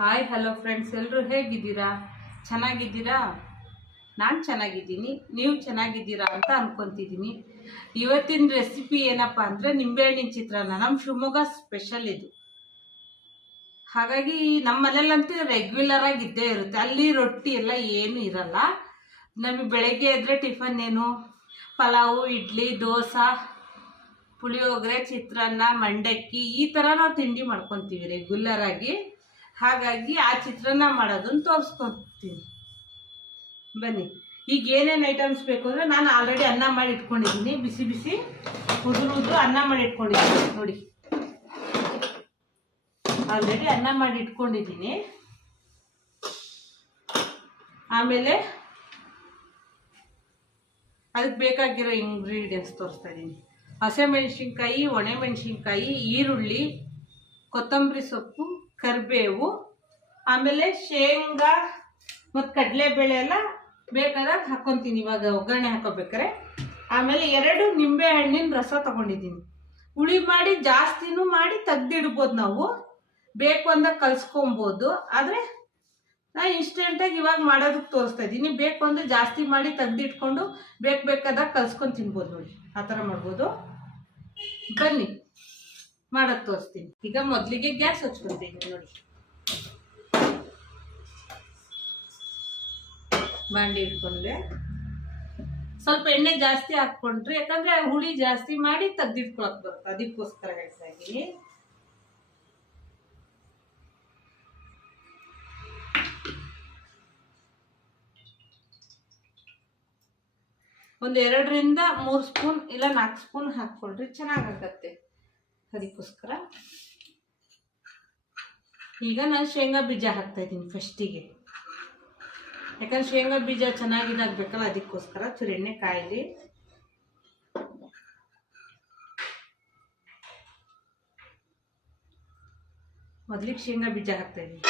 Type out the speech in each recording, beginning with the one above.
Hi hello friends ಎಲ್ಲರೂ ಹೇಗಿದ್ದೀರಾ? ಚೆನ್ನಾಗಿದ್ದೀರಾ? ನಾನು ಚೆನ್ನಾಗಿದ್ದೀನಿ. ನೀವು ಚೆನ್ನಾಗಿದ್ದೀರಾ ಅಂತ ಅಂದ್ಕೊತಿದ್ದೀನಿ ಇವತ್ತಿನ ರೆಸಿಪಿ ಏನಪ್ಪ ಅಂದರೆ ನಿಂಬೆಹಣ್ಣಿನ ಚಿತ್ರಾನ್ನ. ನಮ್ಮ ಶಿವಮೊಗ್ಗ ಸ್ಪೆಷಲ್ ಇದು. ಹಾಗಾಗಿ ನಮ್ಮ ಮನೇಲಂತೂ ರೆಗ್ಯುಲರ್ ಆಗಿ ಇದ್ದೇ ಇರುತ್ತೆ. ಅಲ್ಲಿ ರೊಟ್ಟಿ ಎಲ್ಲ ಏನು ಇರಲ್ಲ. ನಮಗೆ ಬೆಳಗ್ಗೆ ಎದ್ರೆ ಟಿಫನ್ ಏನು? ಪಲಾವು, ಇಡ್ಲಿ, ದೋಸೆ, ಪುಳಿಯೋಗರೆ, ಚಿತ್ರಾನ್ನ, ಮಂಡಕ್ಕಿ ಈ ಥರ ನಾವು ತಿಂಡಿ ಮಾಡ್ಕೊತೀವಿ ರೆಗ್ಯುಲರ್ ಆಗಿ. ಹಾಗಾಗಿ ಆ ಚಿತ್ರಾನ್ನ ಮಾಡೋದನ್ನ ತೋರಿಸ್ಕೊತೀನಿ ಬನ್ನಿ, ಈಗ ಏನೇನು ಐಟಮ್ಸ್ ಬೇಕು ಅಂದರೆ ನಾನು ಆಲ್ರೆಡಿ ಅನ್ನ ಮಾಡಿ ಇಟ್ಕೊಂಡಿದ್ದೀನಿ. ಬಿಸಿ ಬಿಸಿ ಉದುರು ಅನ್ನ ಮಾಡಿ ಇಟ್ಕೊಂಡಿದ್ದೀನಿ. ನೋಡಿ. ಆಲ್ರೆಡಿ ಅನ್ನ ಮಾಡಿ ಇಟ್ಕೊಂಡಿದ್ದೀನಿ. ಆಮೇಲೆ ಅದಕ್ಕೆ ಬೇಕಾಗಿರೋ ಇಂಗ್ರೀಡಿಯೆಂಟ್ಸ್ ತೋರಿಸ್ತಾ ಇದ್ದೀನಿ. ಹಸೆಮೆಣಸಿನ್ಕಾಯಿ, ಒಣಮೆಣಸಿನ್ಕಾಯಿ, ಈರುಳ್ಳಿ, ಕೊತ್ತಂಬರಿ ಸೊಪ್ಪು ಕರಿಬೇವು, ಆಮೇಲೆ ಶೇಂಗಾ ಮತ್ತು ಕಡಲೆಬೇಳೆ ಎಲ್ಲ ಬೇಕಾದಾಗ ಹಾಕ್ಕೊತೀನಿ ಇವಾಗ ಒಗ್ಗರಣೆ ಹಾಕೋಬೇಕಾರೆ ಆಮೇಲೆ ಎರಡು ನಿಂಬೆ ಹಣ್ಣಿನ ರಸ ತಗೊಂಡಿದ್ದೀನಿ. ಹುಳಿ ಮಾಡಿ ಜಾಸ್ತಿನೂ ಮಾಡಿ ತೆಗ್ದಿಡ್ಬೋದು ನಾವು. ಬೇಕು ಅಂದಾಗ ಕಲ್ಸ್ಕೊಬೋದು. ಆದರೆ ನಾನು ಇನ್ಸ್ಟೆಂಟಾಗಿ ಇವಾಗ ಮಾಡೋದಕ್ಕೆ ತೋರಿಸ್ತಾ ಇದ್ದೀನಿ. ಬೇಕು ಅಂದರೆ ಜಾಸ್ತಿ ಮಾಡಿ ತೆಗ್ದಿಟ್ಕೊಂಡು ಬೇಕು ಬೇಕಾದಾಗ ಕಲ್ಸ್ಕೊಂಡು ತಿನ್ಬೋದು ನೋಡಿ. ಆ ಥರ ಮಾಡ್ಬೋದು. ಬನ್ನಿ. ಮಾಡೋದು ತೋರಿಸ್ತೀನಿ. ಈಗ ಮೊದಲಿಗೆ ಗ್ಯಾಸ್ ಹಚ್ಕೊತೀನಿ ನೋಡಿ. ಬಾಂಡಿ ಇಟ್ಕೊಂಡ್ರೆ ಸ್ವಲ್ಪ ಎಣ್ಣೆ ಜಾಸ್ತಿ ಹಾಕ್ಕೊಂಡ್ರೆ, ಯಾಕಂದ್ರೆ ಹುಳಿ ಜಾಸ್ತಿ ಮಾಡಿ ತೆಗ್ದಿಟ್ಕೊಳಕ್ ಬರುತ್ತೆ. ಅದಕ್ಕೋಸ್ಕರ ಹೇಳ್ತಾ ಇದ್ದೀನಿ. ಒಂದು ಎರಡರಿಂದ ಮೂರು ಸ್ಪೂನ್ ಇಲ್ಲ ನಾಲ್ಕು ಸ್ಪೂನ್ ಹಾಕ್ಕೊಳ್ರಿ ಚೆನ್ನಾಗಾಗತ್ತೆ. ಅದಕ್ಕೋಸ್ಕರ ಈಗ ನಾನು ಶೇಂಗಾ ಬೀಜ ಹಾಕ್ತಾ ಇದ್ದೀನಿ ಫಸ್ಟಿಗೆ ಯಾಕಂದ್ರೆ ಶೇಂಗಾ ಬೀಜ ಚೆನ್ನಾಗಿದಾಗಬೇಕಲ್ಲ ಅದಕ್ಕೋಸ್ಕರ ಚೂರು ಎಣ್ಣೆ ಕಾಯಿಲಿ. ಮೊದಲಿಗೆ ಶೇಂಗಾ ಬೀಜ ಹಾಕ್ತಾ ಇದ್ದೀನಿ.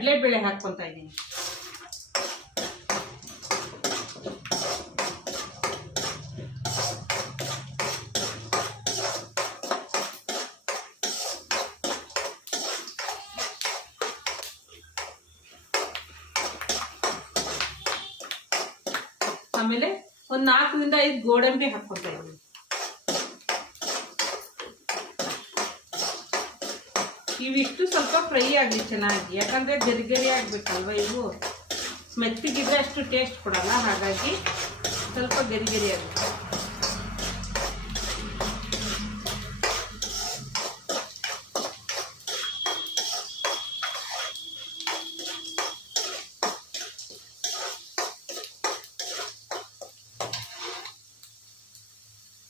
ಕಡಲೆಬೇಳೆ ಹಾಕ್ಕೊತಾ ಇದ್ದೀನಿ. ಆಮೇಲೆ ಒಂದು ನಾಲ್ಕರಿಂದ ಐದು ಗೋಡಂಬಿ ಹಾಕ್ಕೊತಾ ಇದ್ದೀನಿ. ಇವಿಷ್ಟು ಸ್ವಲ್ಪ ಫ್ರೈ ಆಗಲಿ ಚೆನ್ನಾಗಿ, ಯಾಕಂದರೆ ಗರಿ ಗರಿ ಆಗಬೇಕಲ್ವ ಇವು? ಮೆತ್ತಗಿದ್ರೆ ಅಷ್ಟು ಟೇಸ್ಟ್ ಕೊಡಲ್ಲ, ಹಾಗಾಗಿ ಸ್ವಲ್ಪ ಗರಿ ಗರಿ ಆಗಬೇಕು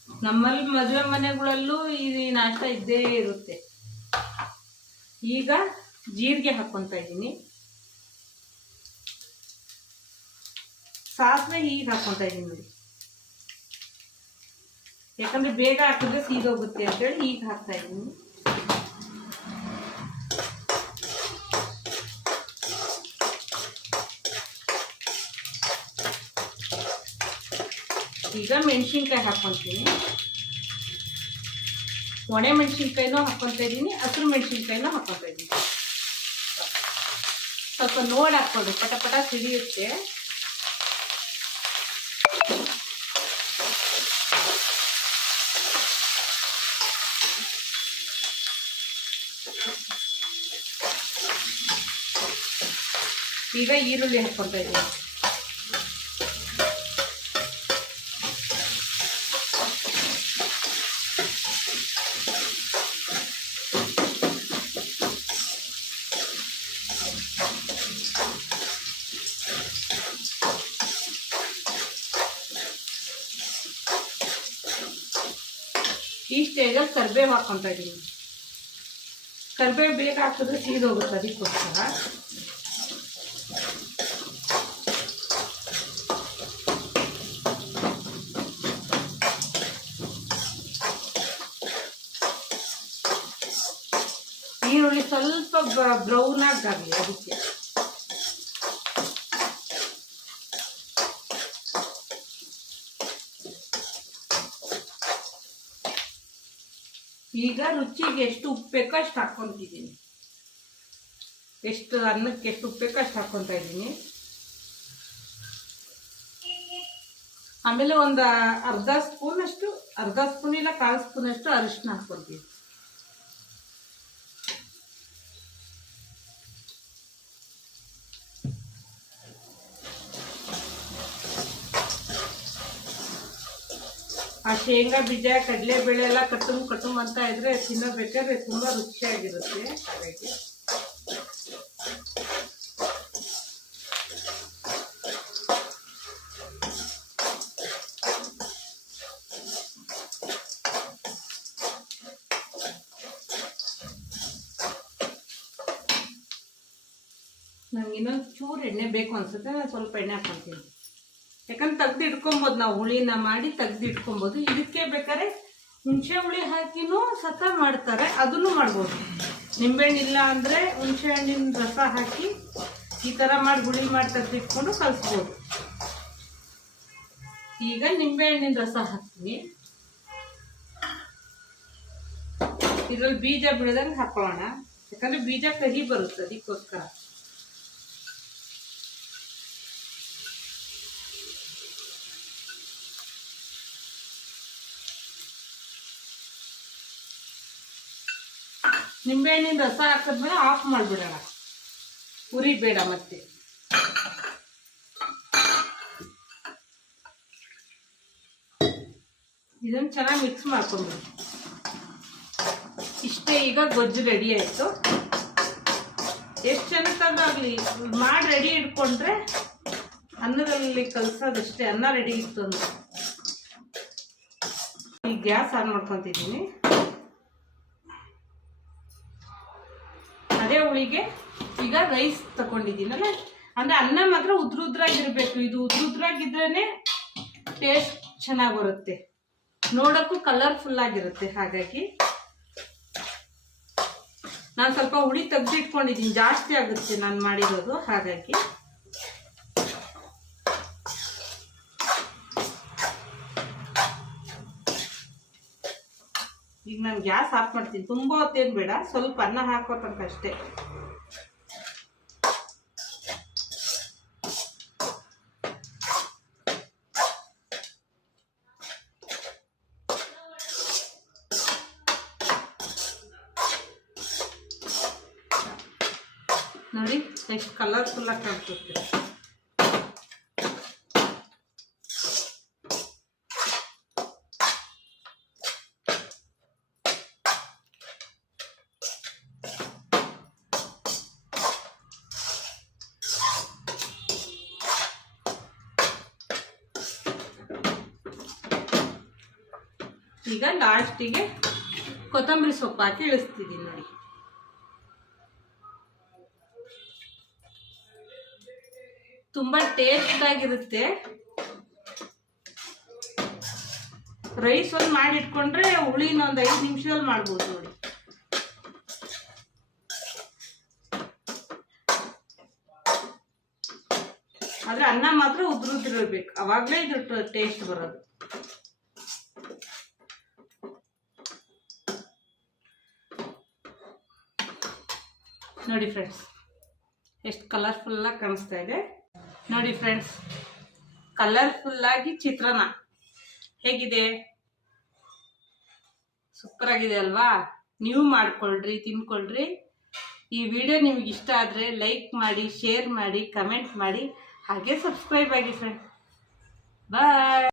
ನಮ್ಮಲ್ಲಿ ಮದುವೆ ಮನೆಗಳಲ್ಲೂ ಈ ನಾಷ್ಟ ಇದ್ದೇ ಇರುತ್ತೆ. ಈಗ ಜೀರಿಗೆ ಹಾಕ್ಕೊತಾ ಇದ್ದೀನಿ. ಸಾಸಿವೆ ಈಗ ಹಾಕ್ಕೊತಾ ಇದ್ದೀನಿ ನೋಡಿ. ಯಾಕಂದ್ರೆ ಬೇಗ ಹಾಕಿದ್ರೆ ಸೀದೋಗುತ್ತೆ ಅಂತೇಳಿ ಈಗ ಹಾಕ್ತಾ ಇದ್ದೀನಿ. ಈಗ ಮೆಣಸಿನ್ಕಾಯಿ ಹಾಕ್ಕೊತೀನಿ ಒಣೆ ಮೆಣಸಿನ್ಕಾಯಿನೂ ಹಾಕ್ಕೊತಾ ಇದ್ದೀನಿ ಹಸಿರು ಮೆಣಸಿನ್ಕಾಯಿನೂ ಹಾಕ್ಕೊತಾ ಇದ್ದೀನಿ. ಸ್ವಲ್ಪ ನೋಡಿ ಹಾಕ್ಕೊಳ್ಳಿ ಪಟ ಪಟ ಸಿಡಿಯುತ್ತೆ. ಈಗ ಈರುಳ್ಳಿ ಹಾಕ್ಕೊತಾ ಇದ್ದೀನಿ. ಈ ಸ್ಟೇಜಲ್ಲಿ ಕರಿಬೇವು ಹಾಕ್ಕೊತಾ ಇದ್ದೀನಿ ಕರಿಬೇವು ಬೇಗ ಹಾಕಿದ್ರೆ ಸೀದೋಗುತ್ತೆ ಅದಕ್ಕೋಸ್ಕರ. ಈರುಳ್ಳಿ ಸ್ವಲ್ಪ ಬ್ರೌನ್ ಆಗಲಿ ಅದಕ್ಕೆ. ಈಗ ರುಚಿಗೆ ಎಷ್ಟು ಉಪ್ಪು ಅಷ್ಟು ಹಾಕ್ಕೊತಿದ್ದೀನಿ. ಎಷ್ಟು ಅನ್ನಕ್ಕೆ ಎಷ್ಟು ಉಪ್ಪು ಅಷ್ಟು ಹಾಕ್ಕೊತಾ ಇದ್ದೀನಿ. ಆಮೇಲೆ ಒಂದು ಅರ್ಧ ಸ್ಪೂನ್ ಅಷ್ಟು ಅರ್ಧ ಸ್ಪೂನ್ ಇಲ್ಲ ಕಾಲು ಸ್ಪೂನ್ ಅಷ್ಟು ಅರಿಶಿನ ಹಾಕ್ಕೊತೀವಿ ಆ ಶೇಂಗಾ, ಬೀಜ ಕಡಲೆಬೇಳೆ ಎಲ್ಲ ಕಟ್ಟುಮ್ ಕಟ್ಟುಮ್ ಅಂತ ಇದ್ರೆ ತಿನ್ನಬೇಕಾದ್ರೆ ತುಂಬ ರುಚಿಯಾಗಿರುತ್ತೆ ಹಾಗಾಗಿ ನಂಗೆ ಇನ್ನೊಂದು ಚೂರು ಎಣ್ಣೆ ಬೇಕು ಅನ್ಸುತ್ತೆ ನಾನು ಸ್ವಲ್ಪ ಎಣ್ಣೆ ಹಾಕ್ಕೊತೀನಿ ಯಾಕಂದ್ರೆ ತೆಗ್ದು ಇಟ್ಕೊಬೋದು ನಾವು ಹುಳಿನ ಮಾಡಿ ತೆಗ್ದು ಇಟ್ಕೊಬೋದು. ಇದಕ್ಕೆ ಬೇಕಾದ್ರೆ ಹುಣಸೆ ಹುಳಿ ಹಾಕಿನೂ ಸತ ಮಾಡ್ತಾರೆ, ಅದನ್ನು ಮಾಡ್ಬೋದು. ನಿಂಬೆಹಣ್ಣು ಇಲ್ಲ ಅಂದರೆ ಹುಣಸೆ ಹಣ್ಣಿನ ರಸ ಹಾಕಿ ಈ ಥರ ಮಾಡಿ ಹುಳಿ ಮಾಡಿ ತೆಗ್ದು ಇಟ್ಕೊಂಡು ಕಲಿಸ್ಬೋದು. ಈಗ ನಿಂಬೆಹಣ್ಣಿನ ರಸ ಹಾಕ್ತೀನಿ. ಇದ್ರಲ್ಲಿ ಬೀಜ ಬಿಡದಂಗೆ ಹಾಕೊಳ್ಳೋಣ ಯಾಕಂದರೆ ಬೀಜ ಕಹಿ ಬರುತ್ತೆ, ಅದಕ್ಕೋಸ್ಕರ. ನಿಂಬೆಹಣ್ಣಿನ ರಸ ಹಾಕಿದ್ಮೇಲೆ ಆಫ್ ಮಾಡಿಬಿಡೋಣ. ಉರಿ ಬೇಡ ಮತ್ತೆ. ಇದನ್ನು ಚೆನ್ನಾಗಿ ಮಿಕ್ಸ್ ಮಾಡ್ಕೊಂಡ್ಬಿಡಿ ಇಷ್ಟೇ ಈಗ ಗೊಜ್ಜು ರೆಡಿ ಆಯಿತು. ಎಷ್ಟು ಚೆನ್ನಾಗಲಿ ಮಾಡಿ ರೆಡಿ ಇಟ್ಕೊಂಡ್ರೆ ಅನ್ನದಲ್ಲಿ ಕಲಸೋದಷ್ಟೇ, ಅನ್ನ ರೆಡಿ ಇತ್ತು ಅಂದ್ರೆ. ಈ ಗ್ಯಾಸ್ ಆನ್ ಮಾಡ್ಕೊತಿದ್ದೀನಿ. ಹುಳಿಗೆ ಈಗ ರೈಸ್ ತಗೊಂಡಿದ್ದೀನಲ್ಲ ಅಂದ್ರೆ ಅನ್ನ ಮಾತ್ರ ಉದ್ರ ಉದ್ರಾಗಿರ್ಬೇಕು ಇದು ಉದ್ರ ಉದ್ರಾಗಿದ್ರೇನೆ ಟೇಸ್ಟ್ ಚೆನ್ನಾಗಿ ಬರುತ್ತೆ. ನೋಡಕ್ಕೂ ಕಲರ್ಫುಲ್ ಆಗಿರುತ್ತೆ ಹಾಗಾಗಿ. ನಾನು ಸ್ವಲ್ಪ ಹುಳಿ ತೆಗ್ದಿಟ್ಕೊಂಡಿದ್ದೀನಿ. ಜಾಸ್ತಿ ಆಗುತ್ತೆ ನಾನು ಮಾಡಿರೋದು ಹಾಗಾಗಿ. ಈಗ ನಾನು ಗ್ಯಾಸ್ ಆಫ್ ಮಾಡ್ತೀನಿ. ತುಂಬ ಹೊತ್ತೇನು ಬೇಡ, ಸ್ವಲ್ಪ ಅನ್ನ ಹಾಕೋ ಅಷ್ಟೇ. ನೋಡಿ, ಎಷ್ಟು ಕಲರ್ಫುಲ್ ಆಗಿ ಈಗ ಲಾಸ್ಟಿಗೆ ಕೊತ್ತಂಬರಿ ಸೊಪ್ಪು ಹಾಕಿ ಇಳಿಸ್ತಿದ್ದೀನಿ ನೋಡಿ. ತುಂಬ ಟೇಸ್ಟ್ ಆಗಿರುತ್ತೆ. ರೈಸ್ ಒಂದು ಮಾಡಿ ಇಟ್ಕೊಂಡ್ರೆ ಹುಳಿನ ಒಂದು ಐದು ನಿಮಿಷದಲ್ಲಿ ಮಾಡ್ಬೋದು ನೋಡಿ. ಆದ್ರೆ ಅನ್ನ ಮಾತ್ರ ಉದ್ರುದ್ರಿರ್ಬೇಕು ಅವಾಗಲೇ ಇದ್ರ ಟೇಸ್ಟ್ ಬರೋದು. ನೋಡಿ ಫ್ರೆಂಡ್ಸ್ ಎಷ್ಟು ಕಲರ್ಫುಲ್ಲಾಗಿ ಕಾಣಿಸ್ತಾ ಇದೆ. ನೋಡಿ ಫ್ರೆಂಡ್ಸ್ ಕಲರ್ಫುಲ್ಲಾಗಿ ಚಿತ್ರನ. ಹೇಗಿದೆ? ಸೂಪರ್ ಆಗಿದೆ ಅಲ್ವಾ? ನೀವು ಮಾಡ್ಕೊಳ್ರಿ, ತಿನ್ಕೊಳ್ರಿ. ಈ ವಿಡಿಯೋ ನಿಮ್ಗೆ ಇಷ್ಟ ಆದರೆ ಲೈಕ್ ಮಾಡಿ ಶೇರ್ ಮಾಡಿ ಕಮೆಂಟ್ ಮಾಡಿ, ಹಾಗೆ ಸಬ್ಸ್ಕ್ರೈಬ್ ಆಗಿ ಫ್ರೆಂಡ್ಸ್ ಬಾಯ್